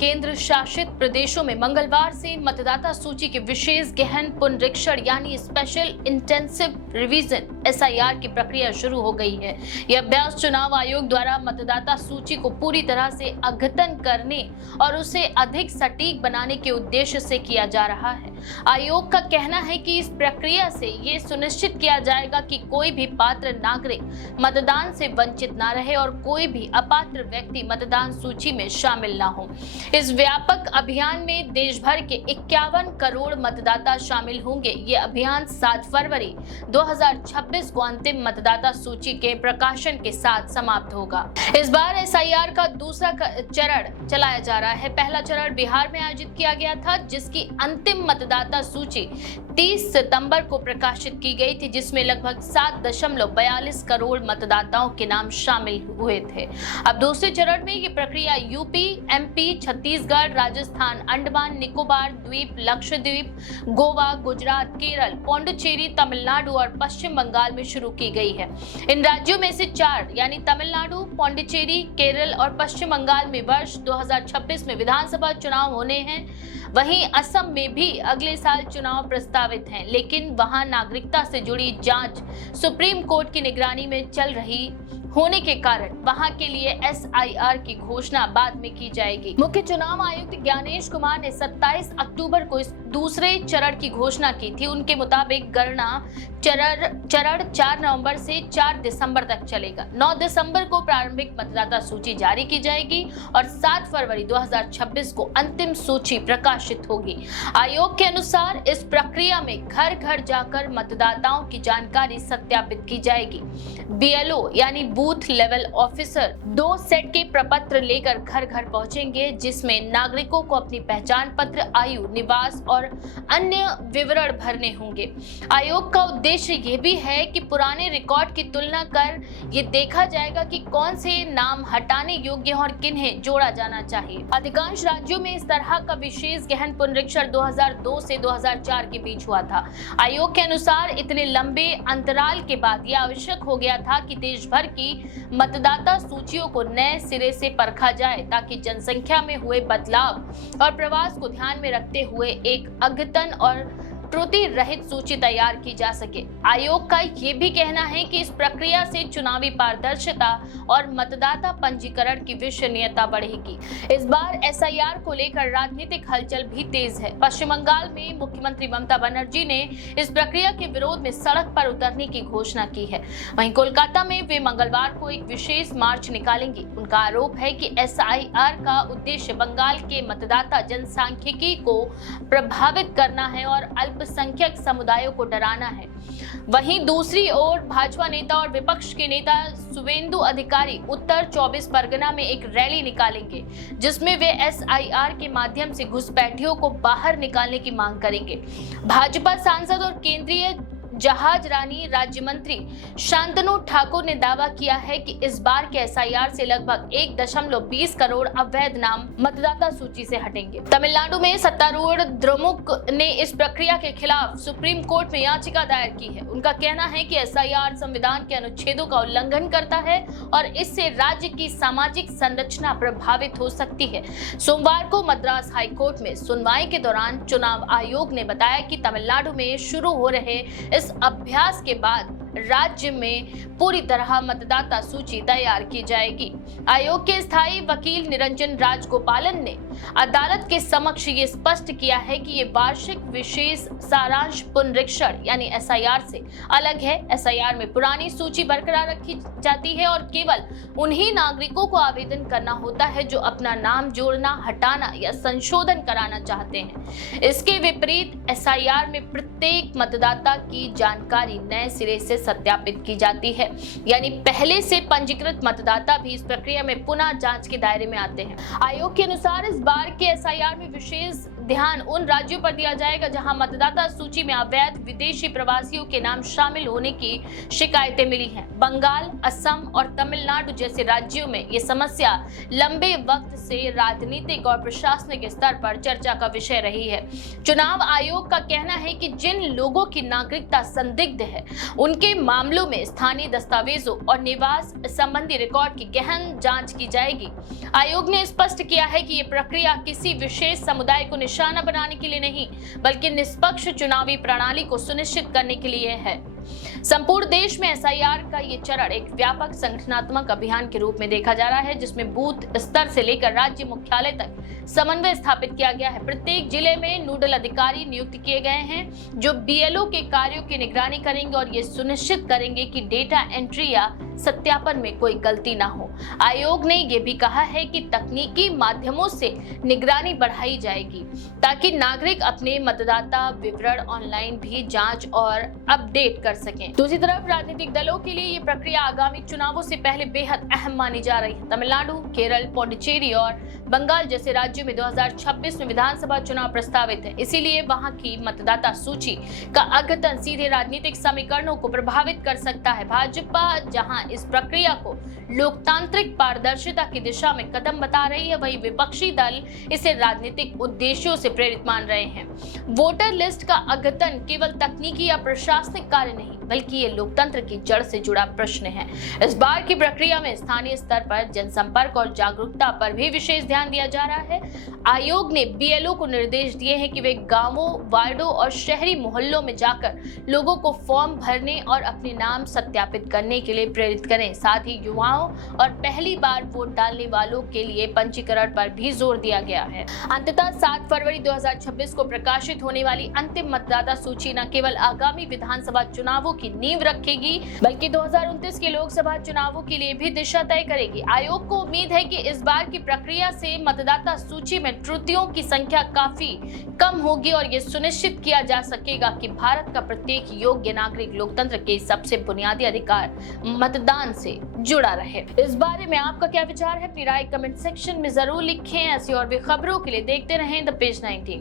केंद्र शासित प्रदेशों में मंगलवार से मतदाता सूची के विशेष गहन पुनरीक्षण यानी स्पेशल इंटेंसिव रिवीजन SIR की प्रक्रिया शुरू हो गई है। यह अभ्यास चुनाव आयोग द्वारा मतदाता सूची को पूरी तरह से अद्यतन करने और उसे अधिक सटीक बनाने के उद्देश्य से किया जा रहा है। आयोग का कहना है कि इस प्रक्रिया से ये सुनिश्चित किया जाएगा कि कोई भी पात्र नागरिक मतदान से वंचित न रहे और कोई भी अपात्र व्यक्ति मतदान सूची में शामिल न हो। इस व्यापक अभियान में देश भर के 51 करोड़ मतदाता शामिल होंगे। ये अभियान 7 फरवरी 2026 को अंतिम मतदाता सूची के प्रकाशन के साथ समाप्त होगा। इस बार SIR का दूसरा चरण चलाया जा रहा है। पहला चरण बिहार में आयोजित किया गया था, जिसकी अंतिम मतदाता सूची 30 सितंबर को प्रकाशित की गई थी, जिसमें लगभग 7.42 करोड़ मतदाताओं के नाम शामिल हुए थे। अब दूसरे चरण में ये प्रक्रिया यूपी, MP, छत्तीसगढ़, राजस्थान, अंडमान निकोबार द्वीप, लक्षद्वीप, गोवा, गुजरात, केरल, पौंडुचेरी, तमिलनाडु और पश्चिम बंगाल में शुरू की गई है। इन राज्यों में से 4 यानी तमिलनाडु, पौंडुचेरी, केरल और पश्चिम बंगाल में वर्ष 2026 में विधानसभा चुनाव होने हैं। वहीं असम में भी अगले साल चुनाव प्रस्तावित हैं, लेकिन वहां नागरिकता से जुड़ी जांच सुप्रीम कोर्ट की निगरानी में चल रही होने के कारण वहां के लिए SIR की घोषणा बाद में की जाएगी। मुख्य चुनाव आयुक्त ज्ञानेश कुमार ने 27 अक्टूबर को इस दूसरे चरण की घोषणा की थी। उनके मुताबिक गणना चरण 4 नवंबर से 4 दिसंबर तक चलेगा। 9 दिसंबर को प्रारंभिक मतदाता सूची जारी की जाएगी और 7 फरवरी 2026 को अंतिम सूची प्रकाशित होगी। आयोग के अनुसार इस प्रक्रिया में घर घर जाकर मतदाताओं की जानकारी सत्यापित की जाएगी। BLO यानी बूथ लेवल ऑफिसर 2 सेट के प्रपत्र लेकर घर घर पहुंचेंगे, जिसमें नागरिकों को अपनी पहचान पत्र, आयु, निवास और अन्य विवरण भरने होंगे। आयोग का उद्देश्य ये भी है कि पुराने रिकॉर्ड की तुलना कर ये देखा जाएगा कि कौन से नाम हटाने योग्य और किन्हें जोड़ा जाना चाहिए। अधिकांश राज्यों में इस तरह का विशेष गहन पुनरीक्षण 2002 से 2004 के बीच हुआ था। आयोग के अनुसार इतने लंबे अंतराल के बाद यह आवश्यक हो गया था कि देश भर की मतदाता सूचियों को नए सिरे से परखा जाए, ताकि जनसंख्या में हुए बदलाव और प्रवास को ध्यान में रखते हुए एक अद्यतन और त्रुटि रहित सूची तैयार की जा सके। आयोग का ये भी कहना है कि इस प्रक्रिया से चुनावी पारदर्शिता और मतदाता पंजीकरण की विश्वसनीयता बढ़ेगी। इस बार SIR को लेकर राजनीतिक हलचल भी तेज है। पश्चिम बंगाल में मुख्यमंत्री ममता बनर्जी ने इस प्रक्रिया के विरोध में सड़क पर उतरने की घोषणा की है। वहीं कोलकाता में वे मंगलवार को एक विशेष मार्च निकालेंगी। उनका आरोप है कि SIR का उद्देश्य बंगाल के मतदाता जनसांख्यिकी को प्रभावित करना है और अल्पसंख्यक समुदायों को डराना है। वहीं दूसरी ओर भाजपा नेता और विपक्ष के नेता शुवेंदु अधिकारी उत्तर 24 परगना में एक रैली निकालेंगे, जिसमें वे SIR के माध्यम से घुसपैठियों को बाहर निकालने की मांग करेंगे। भाजपा सांसद और केंद्रीय जहाज रानी राज्य मंत्री शांतनु ठाकुर ने दावा किया है कि इस बार के SIR से लगभग 1.20 करोड़ अवैध नाम मतदाता सूची से हटेंगे। तमिलनाडु में सत्तारूढ़ द्रमुक ने इस प्रक्रिया के खिलाफ सुप्रीम कोर्ट में याचिका दायर की है। उनका कहना है कि SIR संविधान के अनुच्छेदों का उल्लंघन करता है और इससे राज्य की सामाजिक संरचना प्रभावित हो सकती है। सोमवार को मद्रास हाईकोर्ट में सुनवाई के दौरान चुनाव आयोग ने बताया कि तमिलनाडु में शुरू हो रहे इस अभ्यास के बाद राज्य में पूरी तरह मतदाता सूची तैयार की जाएगी। आयोग के स्थायी वकील निरंजन राजगोपालन ने अदालत के समक्ष ये स्पष्ट किया है कि ये वार्षिक विशेष सारांश पुनरीक्षण यानी SIR से अलग है। SIR में पुरानी सूची बरकरार रखी जाती है और केवल उन्हीं नागरिकों को आवेदन करना होता है जो अपना नाम जोड़ना, हटाना या संशोधन कराना चाहते हैं। इसके विपरीत SIR में प्रत्येक मतदाता की जानकारी नए सिरे से सत्यापित की जाती है, यानी पहले से पंजीकृत मतदाता भी इस प्रक्रिया में पुनः जांच के दायरे में आते हैं। आयोग के अनुसार इस बार के SIR में विशेष ध्यान उन राज्यों पर दिया जाएगा जहां मतदाता सूची में अवैध विदेशी प्रवासियों के नाम शामिल होने की शिकायतें मिली हैं। बंगाल, असम और तमिलनाडु जैसे राज्यों में ये समस्या लंबे वक्त से राजनीतिक और प्रशासनिक स्तर पर चर्चा का विषय रही है। चुनाव आयोग का कहना है कि जिन लोगों की नागरिकता संदिग्ध है, उनके मामलों में स्थानीय दस्तावेजों और निवास संबंधी रिकॉर्ड की गहन जांच की जाएगी। आयोग ने स्पष्ट किया है कि ये प्रक्रिया किसी विशेष समुदाय को निशाना बनाने के लिए नहीं, बल्कि निष्पक्ष चुनावी प्रणाली को सुनिश्चित करने के लिए है। संपूर्ण देश में एसआईआर का ये चरण एक व्यापक संगठनात्मक अभियान के रूप में देखा जा रहा है, जिसमें बूथ स्तर से लेकर राज्य मुख्यालय तक समन्वय स्थापित किया गया है। प्रत्येक जिले में नोडल अधिकारी नियुक्त किए गए हैं जो बीएलओ के कार्यों की निगरानी करेंगे और ये सुनिश्चित करेंगे कि डेटा एंट्री या सत्यापन में कोई गलती ना हो। आयोग ने ये भी कहा है कि तकनीकी माध्यमों से निगरानी बढ़ाई जाएगी ताकि नागरिक अपने मतदाता विवरण ऑनलाइन भी जांच और अपडेट कर सकें। दूसरी तरफ राजनीतिक दलों के लिए ये प्रक्रिया आगामी चुनावों से पहले बेहद अहम मानी जा रही है। तमिलनाडु, केरल, पौंडीचेरी और बंगाल जैसे राज्यों में 2026 में विधानसभा चुनाव प्रस्तावित है, इसीलिए वहां की मतदाता सूची का अद्यतन सीधे राजनीतिक समीकरणों को प्रभावित कर सकता है। भाजपा जहां इस प्रक्रिया को लोकतांत्रिक पारदर्शिता की दिशा में कदम बता रही है, वहीं विपक्षी दल इसे राजनीतिक उद्देश्यों से प्रेरित मान रहे हैं। वोटर लिस्ट का अद्यतन केवल तकनीकी या प्रशासनिक कार्य नहीं, बल्कि ये लोकतंत्र की जड़ से जुड़ा प्रश्न है। इस बार की प्रक्रिया में स्थानीय स्तर पर जनसंपर्क और जागरूकता पर भी विशेष ध्यान दिया जा रहा है। आयोग ने बीएलओ को निर्देश दिए हैं कि वे गांवों, वार्डों और शहरी मोहल्लों में जाकर लोगों को फॉर्म भरने और अपने नाम सत्यापित करने के लिए प्रेरित करें। साथ ही युवाओं और पहली बार वोट डालने वालों के लिए पंजीकरण पर भी जोर दिया गया है। अंततः 7 फरवरी 2026 को प्रकाशित होने वाली अंतिम मतदाता सूची न केवल आगामी विधानसभा चुनावों की नींव रखेगी, बल्कि 2029 के लोकसभा चुनावों के लिए भी दिशा तय करेगी। आयोग को उम्मीद है कि इस बार की प्रक्रिया से मतदाता सूची में त्रुटियों की संख्या काफी कम होगी और ये सुनिश्चित किया जा सकेगा कि भारत का प्रत्येक योग्य नागरिक लोकतंत्र के सबसे बुनियादी अधिकार मतदान से जुड़ा रहे। इस बारे में आपका क्या विचार है? अपनी राय कमेंट सेक्शन में जरूर लिखें। ऐसी और भी खबरों के लिए देखते रहें द पेज 19।